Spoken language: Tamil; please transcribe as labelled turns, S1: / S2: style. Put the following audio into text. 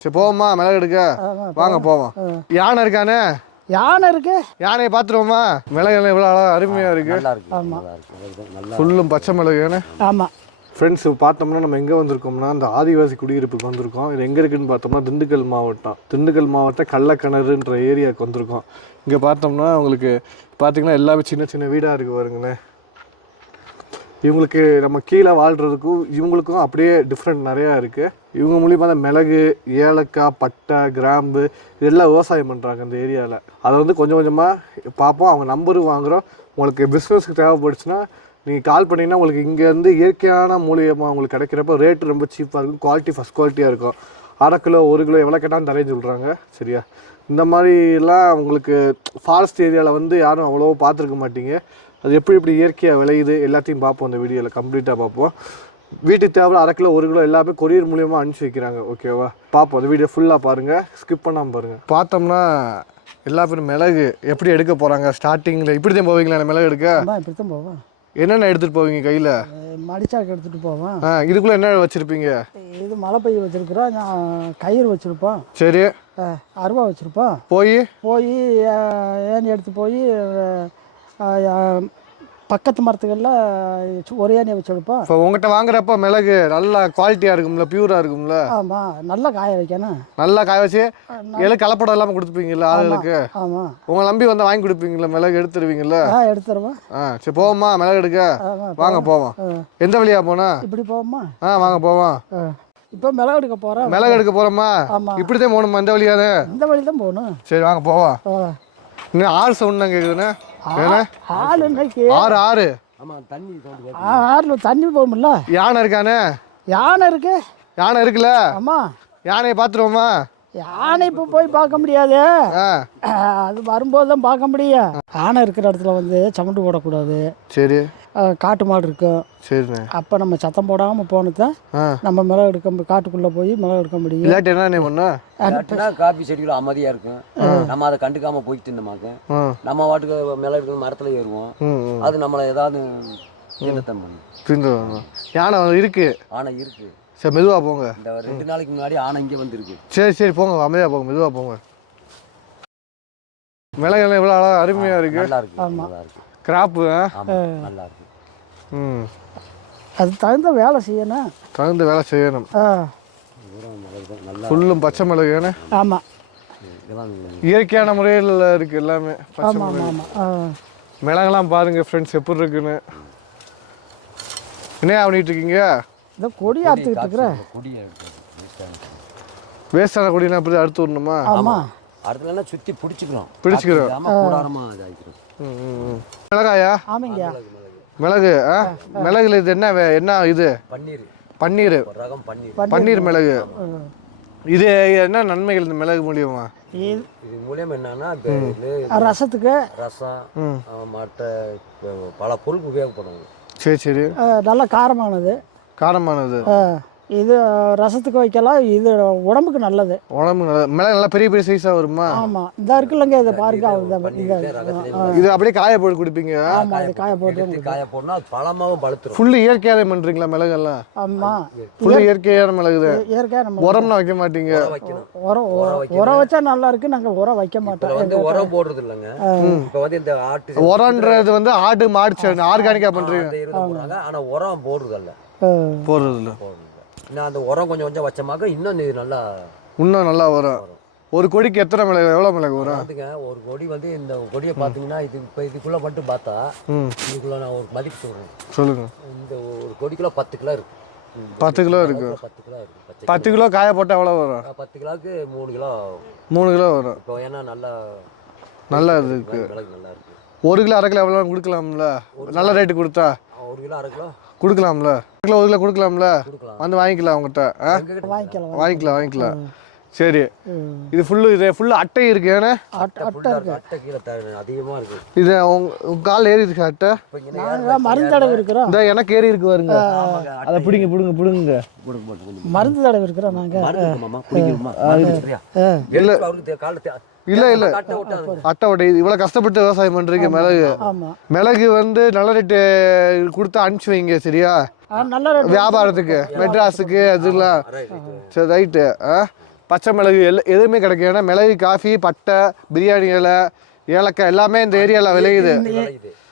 S1: சரி போவோமா மிளகு எடுக்க? வாங்க போவோம். யானை இருக்கானே?
S2: யானை இருக்கு.
S1: யானையை பார்த்துருவோமா? மிளகு எல்லாம் இவ்வளோ அழகாக அருமையாக இருக்கு. ஃபுல்லும் பச்சை மிளகு.
S2: ஆமாம்
S1: ஃப்ரெண்ட்ஸ், பார்த்தோம்னா நம்ம எங்கே வந்திருக்கோம்னா அந்த ஆதிவாசி குடியிருப்புக்கு வந்திருக்கோம். இது எங்கே இருக்குதுன்னு பார்த்தோம்னா திண்டுக்கல் மாவட்டம் கள்ளக்கிணறுன்ற ஏரியாவுக்கு வந்திருக்கோம். இங்கே பார்த்தோம்னா உங்களுக்கு பார்த்தீங்கன்னா எல்லாமே சின்ன சின்ன வீடாக இருக்குது பாருங்கண்ணே. இவங்களுக்கு நம்ம கீழே வாழ்கிறதுக்கும் இவங்களுக்கும் அப்படியே டிஃப்ரெண்ட் நிறையா இருக்குது. இவங்க மூலியமாக தான் மிளகு, ஏலக்காய், பட்டை, கிராம்பு இதெல்லாம் விவசாயம் பண்ணுறாங்க இந்த ஏரியாவில். அதை வந்து கொஞ்சம் கொஞ்சமாக பார்ப்போம். அவங்க நம்பரும் வாங்குகிறோம். உங்களுக்கு பிஸ்னஸ்க்கு தேவைப்படுச்சுன்னா நீங்கள் கால் பண்ணிங்கன்னா உங்களுக்கு இங்கேருந்து இயற்கையான மூலியமாக உங்களுக்கு கிடைக்கிறப்ப ரேட்டு ரொம்ப சீப்பாக இருக்கும். குவாலிட்டி ஃபஸ்ட் குவாலிட்டியாக இருக்கும். 1/2 கிலோ 1 கிலோ எவ்வளோ கேட்டாலும் தரேன்னு சொல்கிறாங்க. சரியா? இந்த மாதிரிலாம் உங்களுக்கு ஃபாரஸ்ட் ஏரியாவில் வந்து யாரும் அவ்வளோவா பார்த்துருக்க மாட்டீங்க. அது எப்படி இயற்கையாக விளையுது எல்லாத்தையும் பார்ப்போம். அந்த வீடியோவில் கம்ப்ளீட்டாக பார்ப்போம். வீட்டுக்கு தேவை 1/2 கிலோ 1 கிலோ எல்லாமே கொரியர் மூலியமாக அனுப்பிச்சி வைக்கிறாங்க. ஓகேவா? பார்ப்போம். அந்த வீடியோ ஃபுல்லாக பாருங்கள், ஸ்கிப் பண்ணாமல் பாருங்கள். பார்த்தோம்னா எல்லா பேரும் மிளகு எப்படி எடுக்க போகிறாங்க. ஸ்டார்டிங்கில் இப்படி தான் போவீங்களா மிளகு எடுக்க?
S2: இப்படி தான் போவேன்.
S1: என்னென்ன எடுத்துகிட்டு போவீங்க கையில்?
S2: மடிச்சாக்கு எடுத்துகிட்டு போவேன்.
S1: இதுக்குள்ளே என்ன வச்சுருப்பீங்க?
S2: இது மலை பை வச்சுருக்குறோம், கயிறு வச்சுருப்போம்.
S1: சரி.
S2: அருவா வச்சுருப்போம்.
S1: போய்
S2: ஏணி எடுத்து போய் பக்கத்து மரத்துக்கெல்லாம் ஒரு ஏணியை வச்சுருப்போம்.
S1: இப்போ உங்கள்கிட்ட வாங்குறப்ப மிளகு நல்லா குவாலிட்டியாக இருக்கும்ல, பியூராக இருக்கும்ல?
S2: ஆமாம், நல்லா காய வைக்கணும். நல்லா
S1: காய வச்சு எல்லாம் கலப்படம் இல்லாமல் கொடுத்துப்பீங்களா ஆளுகளுக்கு?
S2: ஆமாம்.
S1: உங்களை நம்பி வந்து வாங்கி கொடுப்பீங்களா? மிளகு எடுத்துருவீங்களா?
S2: எடுத்துருவோம்.
S1: சரி போவோமா மிளகு எடுக்க? வாங்க போவோம். எந்த வழியாக போனா?
S2: இப்படி போவோமா?
S1: வாங்க போவோம்.
S2: இப்போ மிளகு எடுக்க போகிறோம்.
S1: மிளகு எடுக்க போகிறோமா? இப்படி தான் போகணுமா? இந்த வழியாக? இந்த
S2: வழி தான் போகணும்.
S1: சரி வாங்க போவோம். இன்னும் ஆறு சவுண்ட் தான் கேட்குதுண்ணே.
S2: ஆறுல தண்ணி போகும்ல.
S1: யானை இருக்கானே?
S2: யானை இருக்கு.
S1: யானை இருக்குல்ல?
S2: ஆமா.
S1: யானையை பார்த்துருவோமா?
S2: யானை இப்போ போய் பார்க்க முடியாது. அது வரும்போது தான் பார்க்க முடியும். யானை இருக்கிற இடத்துல வந்து சமண்டு போடக்கூடாது. சரி. காட்டு மாடு இருக்கும். சரி. அப்போ நம்ம சத்தம் போடாமல் போனதான் நம்ம மிளகு எடுக்க காட்டுக்குள்ளே போய் மிளகு எடுக்க முடியும்.
S1: இல்லாட்டி என்ன பண்ணா
S3: காபி செடிகளும் அமைதியாக இருக்கும். நம்ம அதை கண்டுக்காமல் போய்ட்டு இருந்தோமாக்க நம்ம வாட்டுக்கு மிளகு எடுக்க மரத்தில் ஏறுவோம். அது நம்மளை ஏதாவது தீண்டத்தம் பண்ணும்.
S1: யானை இருக்கு.
S3: ஆனை இருக்கு.
S1: சரி மெதுவாக போங்க.
S3: இந்த 2 நாளைக்கு முன்னாடி ஆனை இங்கே வந்துருக்கு.
S1: சரி போங்க, அமைதியாக போங்க, மெதுவாக போங்க. மிளகு எல்லாம் இவ்வளோ அழகாக அருமையாக இருக்கு.
S3: நல்லா இருக்கு. நல்லா இருக்கு.
S1: கிராப்பு
S3: நல்லா இருக்கு.
S2: அது தகுந்த வேலை செய்யணும்.
S1: ஃபுல்லும் பச்சை மிளகு.
S2: ஆமாம்.
S1: இயற்கையான முறையில் இருக்கு எல்லாமே. மிளகெல்லாம் பாருங்க ஃப்ரெண்ட்ஸ் எப்படி இருக்குன்னு. என்ன பண்ணிட்டு இருக்கீங்க?
S2: இந்த கொடி அறுத்துக்கிட்டு இருக்கிறேன்.
S1: வேஸ்டான கொடினா அப்படி அறுத்து விடணுமா?
S2: ஆமாம்.
S3: அடுத்தலாம் சுற்றி பிடிச்சிக்கிறோம்.
S1: மிளகாயா?
S2: ஆமாங்க.
S1: மிளகு. மிளகுல இது என்ன இது? பன்னீர். பன்னீர் மிளகு. இது என்ன நன்மைகள் இந்த மிளகு மூலியமா?
S3: இது மூலியம் என்னன்னா
S2: ரசத்துக்கு
S3: ரசம் மற்ற பல பொருளுக்கு உபயோகப்படுவாங்க.
S1: சரி.
S2: நல்லா காரமானது. இது ரசத்துக்கு வைக்கலாம். இது உடம்புக்கு நல்லது.
S1: மிளகு நல்லா பெரிய பெரிய சைஸாக வருமா?
S2: ஆமாம். இந்த இருக்குல்லங்க, இதை பாருங்க.
S1: இது அப்படியே காய போட்டு குடிப்பீங்க?
S2: ஆமாம், அது காய
S3: போட்டோம்னா பழமாவும் பழுத்துரும்.
S1: ஃபுல்லு இயற்கையாக பண்ணுறீங்களா மிளகெல்லாம்?
S2: ஆமாம்,
S1: ஃபுல்லு இயற்கையான மிளகு தான்.
S2: இயற்கையான.
S1: உரம்னா வைக்க மாட்டீங்க?
S2: உரம் வச்சா நல்லா இருக்கு. நாங்கள் உரம் வைக்க மாட்டோம்.
S3: உரம் போடுறது இல்லைங்க. இப்போ வந்து இந்த ஆட்டு
S1: உரம்ன்றது வந்து ஆடு மாடு ஆர்கானிக்காக பண்ணுறீங்க.
S3: ஆனால் உரம் போடுறதில்ல. நான் அந்த உரம் கொஞ்சம் வச்சமாக இன்னும் நல்லா வரும். ஒரு கொடிக்கு எத்தனை மிளகு, எவ்வளோ மிளகு வரும்? அதுங்க ஒரு கொடி வந்து இந்த கொடியை பார்த்தீங்கன்னா இப்போ இதுக்குள்ளே மட்டும் பார்த்தா இதுக்குள்ளே நான் ஒரு மதிப்பு சொல்கிறேன். இந்த ஒரு கொடிக்குள்ள 10 கிலோ இருக்கு.
S1: 10 கிலோ இருக்கு. 10 கிலோ காய போட்டால் எவ்வளோ வரும்?
S3: 10 கிலோவுக்கு 3 கிலோ.
S1: 3 கிலோ வரும்.
S3: இப்போ ஏன்னா
S1: நல்லா இருக்கு.
S3: மிளகு நல்லா இருக்கு.
S1: 1 கிலோ 1/2 கிலோ எவ்வளோ கொடுக்கலாம்ல? நல்ல ரேட்டு கொடுத்தா
S3: 1 கிலோ 1/2 கிலோ
S1: கொடுக்கலாம்ல? 1 கிலோ கொடுக்கலாம்ல? வந்து வாங்கிக்கலாம் அவங்ககிட்ட. வாங்கிக்கலாம். சரி. இது ஃபுல்லு அட்டை இருக்கு. ஏன்னா
S3: அட்டை கீழே அதிகமாக இருக்கு.
S1: இது உங்க கால் ஏறி இருக்கு அட்டை.
S2: மருந்து தடவை இருக்கிறோம்.
S1: இந்த எனக்கு ஏறி இருக்கு பாருங்க. அதை பிடுங்க.
S2: மருந்து தடவை இருக்கிறோம் நாங்கள்.
S1: இல்ல அட்டை ஓட்டை இவ்வளவு கஷ்டப்பட்டு விவசாயம் பண்றீங்க. மிளகு வந்து நல்ல ரேட்டு கொடுத்து அனுப்பிச்சு வைங்க. சரியா? வியாபாரத்துக்கு மெட்ராஸுக்கு அதெல்லாம். சரி ரைட்டு. பச்சை மிளகு எதுவுமே கிடைக்கும். ஏன்னா மிளகு, காஃபி, பட்டை, பிரியாணி இலை, ஏலக்காய் எல்லாமே இந்த ஏரியாவில் விளையுது.